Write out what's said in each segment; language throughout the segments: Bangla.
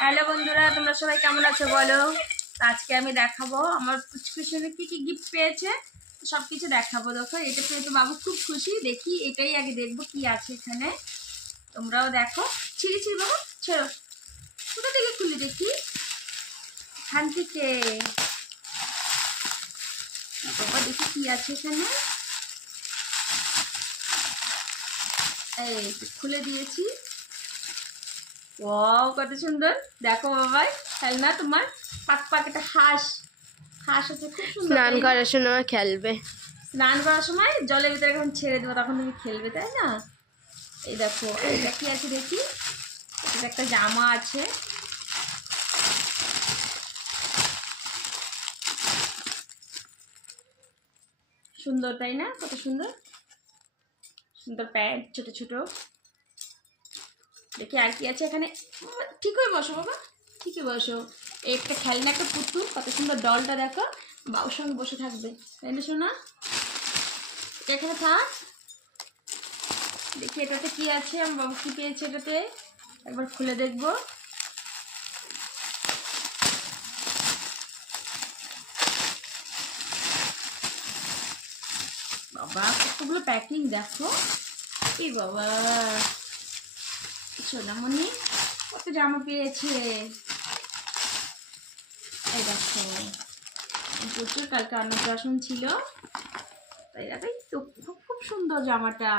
হ্যালো বন্ধুরা, তোমরা সবাই কেমন আছো বলো। আজকে আমি দেখাবো আমার পুচকুশনে কি কি গিফট পেয়েছে, সব কিছু দেখাবো। দেখো এটা পেয়ে তো বাবু খুব খুশি। দেখি এটাই আগে দেখবো কি আছে এখানে। তোমরাও দেখো। ছিঁড়ি ছিঁড়ি বাবু, ছেড়ো। কোথা থেকে খুলে দেখি? এখান থেকে। বাবা দেখি কি আছে এখানে। এই খুলে দিয়েছি। ওয়াও কত সুন্দর। দেখো বাবাই খেলনা তোমার পাক পাক একটা হাঁস আছে, খুব সুন্দর। স্নান করার সময় খেলবে। স্নান করার সময় জলের ভিতরে যখন ছেড়ে দেবো তখন তুমি খেলবে, তাই না? এই দেখো এটা কি আছে দেখি। এটা একটা জামা আছে। সুন্দর তাই না? কত সুন্দর সুন্দর প্যান্ট, ছোট ছোট। দেখি আর কি আছে এখানে। ঠিক হয়ে বসো বাবা, ঠিকই বসো। একটা খেলনা, একটা পুতুল, কত সুন্দর ডলটা দেখো। বাবুর সঙ্গে বসে থাকবে, তাই না শোনা? এখানে থাক। দেখি এটাতে কি আছে, আমার বাবু কি পেয়েছে এটাতে, একবার খুলে দেখবো। বাবা কতগুলো প্যাকিং দেখো। এই বাবা সোনামণি কত জামা পেয়েছে। এই দেখো প্রচুর, কালকে অন্নপ্রাশন ছিল তাই দেখো। তো খুব খুব সুন্দর জামাটা,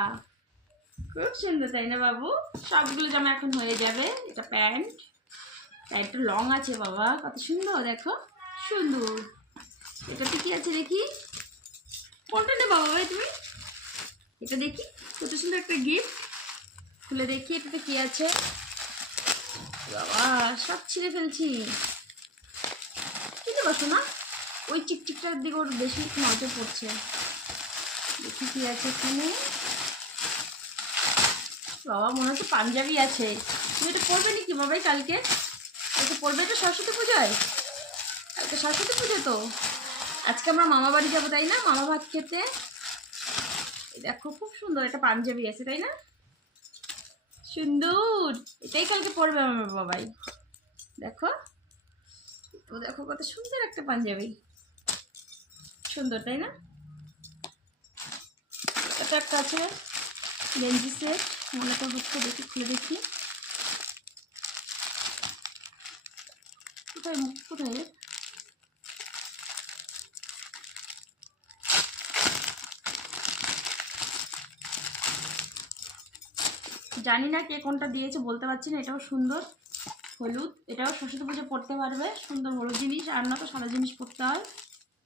খুব সুন্দর তাই না বাবু? সবগুলো জামা এখন হয়ে যাবে। এটা প্যান্ট, প্যান্টটা লং আছে বাবা, কত সুন্দর দেখো, সুন্দর। এটাতে কি আছে দেখি। কোনটা নেবো বাবা ভাই তুমি? এটা দেখি, কত সুন্দর একটা গিফট। খুলে দেখি এটাতে কি আছে। বাবা সব ছিঁড়ে ফেলছি। কি দেবো শোনা? ওই চিকচিকটার দিকে ওর বেশি নজর পড়ছে। দেখি কি আছে এখানে। বাবা মনে হচ্ছে পাঞ্জাবি আছে। তুমি এটা পরবে নাকি বাবাই কালকে? এটা পরবে তো সরস্বতী পূজায়। কালকে সরস্বতী পুজো তো। আজকে আমরা মামা বাড়ি যাবো তাই না, মামা ভাত খেতে। দেখো খুব সুন্দর একটা পাঞ্জাবি আছে তাই না? সুন্দর, এটাই কালকে পরবে আমার বাবাই। দেখো তো, দেখো কত সুন্দর একটা পাঞ্জাবি, সুন্দর তাই না? এটা একটা আছে গেঞ্জি সেট, মনে তো হচ্ছে। দেখি খুলে দেখি। কোথায় কোথায়? জানি না কে কোনটা দিয়েছে, বলতে পারছি না। এটাও সুন্দর, হলুদ। এটাও সরস্বতী পুজো পরতে পারবে, সুন্দর হলুদ জিনিস। আর না তো সাদা জিনিস পরতে হয়।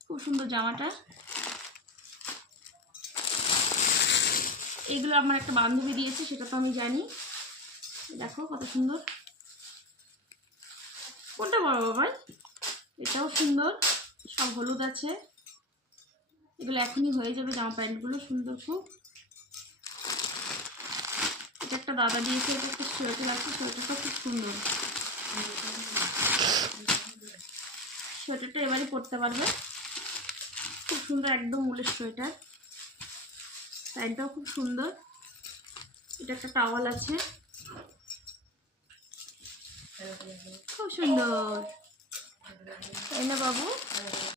খুব সুন্দর জামাটা। এগুলো আমার একটা বান্ধবী দিয়েছে, সেটা তো আমি জানি। দেখো কত সুন্দর। কোনটা বড় বাবা? এটাও সুন্দর, সব হলুদ আছে। এগুলো এখনই হয়ে যাবে জামা প্যান্টগুলো, সুন্দর খুব। এটা একটা দাদা দিয়েছে, এটা একটা সোয়েটার আছে, সোয়েটারটা খুব সুন্দর। সোয়েটারটা এবারই পরতে পারবে, খুব সুন্দর, একদম উলের সোয়েটার। প্যান্টটাও খুব সুন্দর। এটা একটা টাওয়াল আছে, খুব সুন্দর তাই না বাবু?